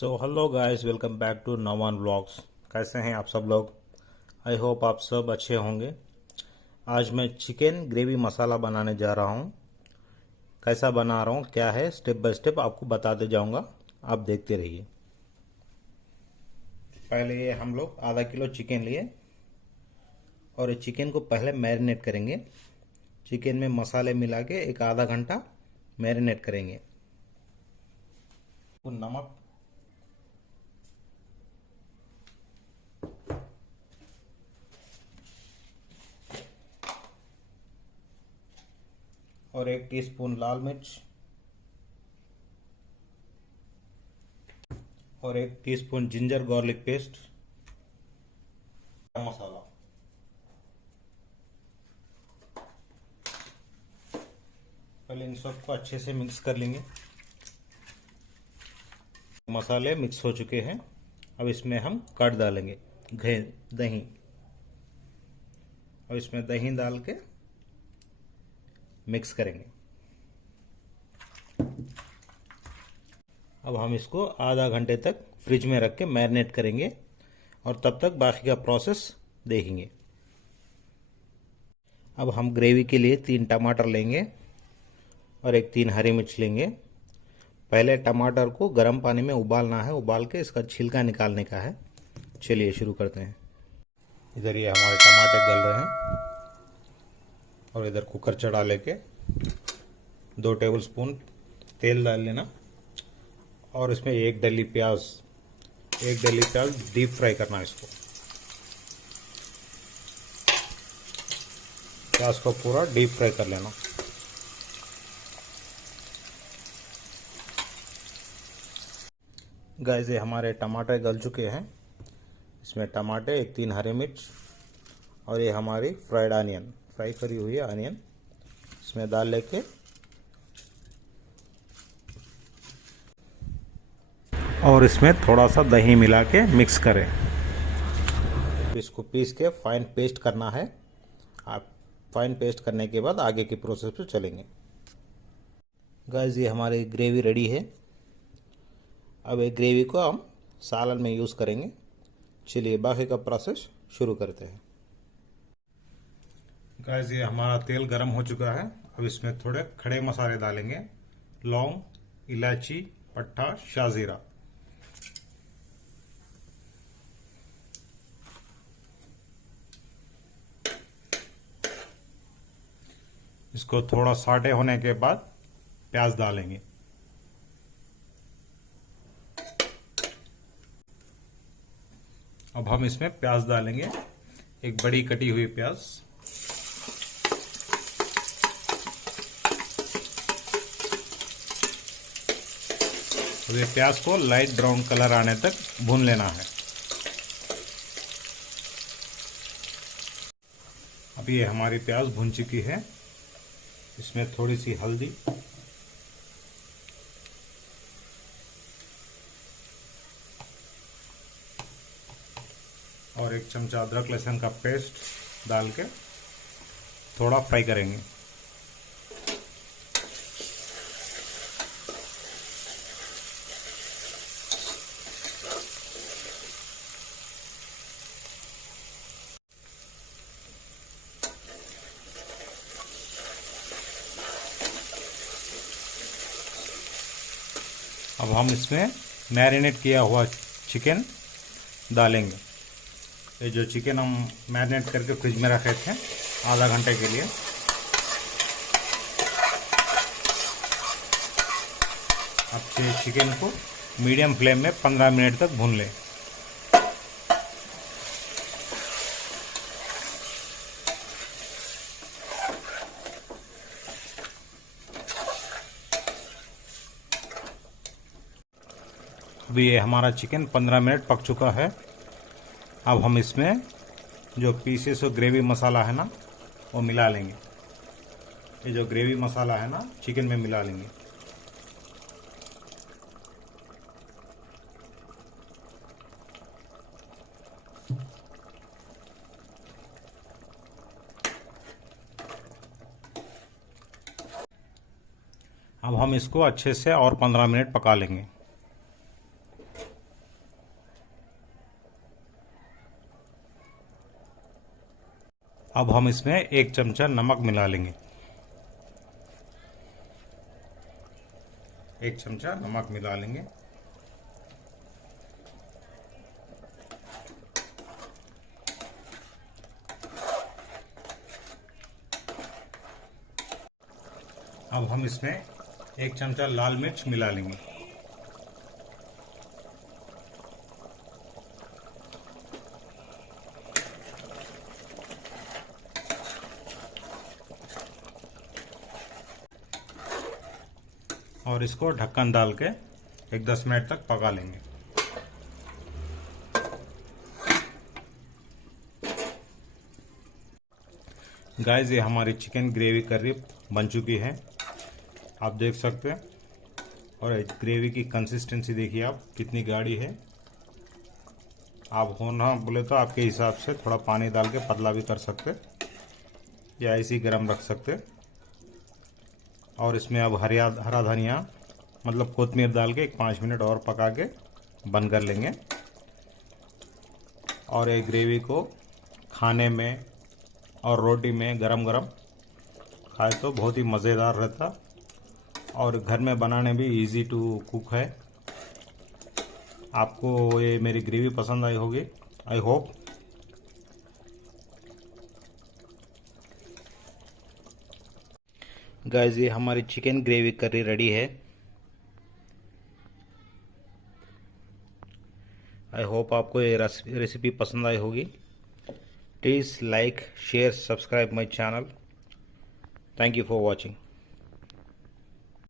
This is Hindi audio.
So hello guys, welcome back to Navan vlogs. कैसे हैं आप सब लोग? आई होप आप सब अच्छे होंगे। आज मैं चिकन ग्रेवी मसाला बनाने जा रहा हूं। कैसा बना रहा हूं, क्या है, स्टेप बाय स्टेप आपको बताते जाऊंगा। आप देखते रहिए। पहले ये हम लोग आधा किलो चिकन लिए और ये चिकन को पहले मैरिनेट करेंगे। चिकन में मसाले मिला के एक आधा घंटा मैरिनेट करेंगे। नमक, और 1 टीस्पून लाल मिर्च और 1 टीस्पून जिंजर गार्लिक पेस्ट, मसाला। पहले इन सबको अच्छे से मिक्स कर लेंगे। मसाले मिक्स हो चुके हैं। अब इसमें हम कर्ड डालेंगे, दही। अब इसमें दही डाल के मिक्स करेंगे। अब हम इसको आधा घंटे तक फ्रिज में रख के मैरिनेट करेंगे और तब तक बाकी का प्रोसेस देखेंगे। अब हम ग्रेवी के लिए 3 टमाटर लेंगे और 3 हरी मिर्च लेंगे। पहले टमाटर को गर्म पानी में उबालना है, उबाल के इसका छिलका निकालने का है। चलिए शुरू करते हैं। इधर ये हमारे टमाटर गल रहे हैं और इधर कुकर चढ़ा लेके 2 टेबलस्पून तेल डाल लेना और इसमें एक डली प्याज डीप फ्राई करना है। इसको प्याज को पूरा डीप फ्राई कर लेना। गाइस, ये हमारे टमाटर गल चुके हैं। इसमें टमाटर, 3 हरी मिर्च और ये हमारी फ्राई करी हुई है अनियन इसमें डाल लेके और इसमें थोड़ा सा दही मिला के मिक्स करें। इसको पीस के फाइन पेस्ट करना है। आप फाइन पेस्ट करने के बाद आगे की प्रोसेस पे चलेंगे। गाइस, ये हमारी ग्रेवी रेडी है। अब एक ग्रेवी को हम सालन में यूज़ करेंगे। चलिए बाकी का प्रोसेस शुरू करते हैं। गाइस, ये हमारा तेल गर्म हो चुका है। अब इसमें थोड़े खड़े मसाले डालेंगे। लौंग, इलायची, पट्टा, शाजीरा। इसको थोड़ा साटे होने के बाद प्याज डालेंगे। अब हम इसमें प्याज डालेंगे, एक बड़ी कटी हुई प्याज। अब ये प्याज को लाइट ब्राउन कलर आने तक भून लेना है। अब ये हमारी प्याज भून चुकी है। इसमें थोड़ी सी हल्दी और 1 चमचा अदरक लहसुन का पेस्ट डाल के थोड़ा फ्राई करेंगे। अब हम इसमें मैरिनेट किया हुआ चिकन डालेंगे। ये जो चिकन हम मैरिनेट करके फ्रिज में रखे थे आधा घंटे के लिए, अब चिकन को मीडियम फ्लेम में 15 मिनट तक भून लें। अभी ये हमारा चिकन 15 मिनट पक चुका है। अब हम इसमें जो पीसेस और ग्रेवी मसाला है ना वो मिला लेंगे। ये जो ग्रेवी मसाला है ना चिकन में मिला लेंगे। अब हम इसको अच्छे से और 15 मिनट पका लेंगे। अब हम इसमें 1 चमचा नमक मिला लेंगे। 1 चमचा नमक मिला लेंगे। अब हम इसमें 1 चमचा लाल मिर्च मिला लेंगे। और इसको ढक्कन डाल के एक 10 मिनट तक पका लेंगे। गाइस, ये हमारी चिकन ग्रेवी करी बन चुकी है, आप देख सकते हैं। और ग्रेवी की कंसिस्टेंसी देखिए आप कितनी गाढ़ी है। आप होना बोले तो आपके हिसाब से थोड़ा पानी डाल के पतला भी कर सकते या ऐसे ही गर्म रख सकते। और इसमें अब हरा धनिया मतलब कोतमीर डाल के 5 मिनट और पका के बंद कर लेंगे। और ये ग्रेवी को खाने में और रोटी में गरम गरम खाए तो बहुत ही मज़ेदार रहता, और घर में बनाने भी इजी टू कुक है। आपको ये मेरी ग्रेवी पसंद आई होगी, आई होप। गाइस, ये हमारी चिकन ग्रेवी करी रेडी है। आई होप आपको ये रेसिपी पसंद आई होगी। Please like, share, subscribe my channel. Thank you for watching.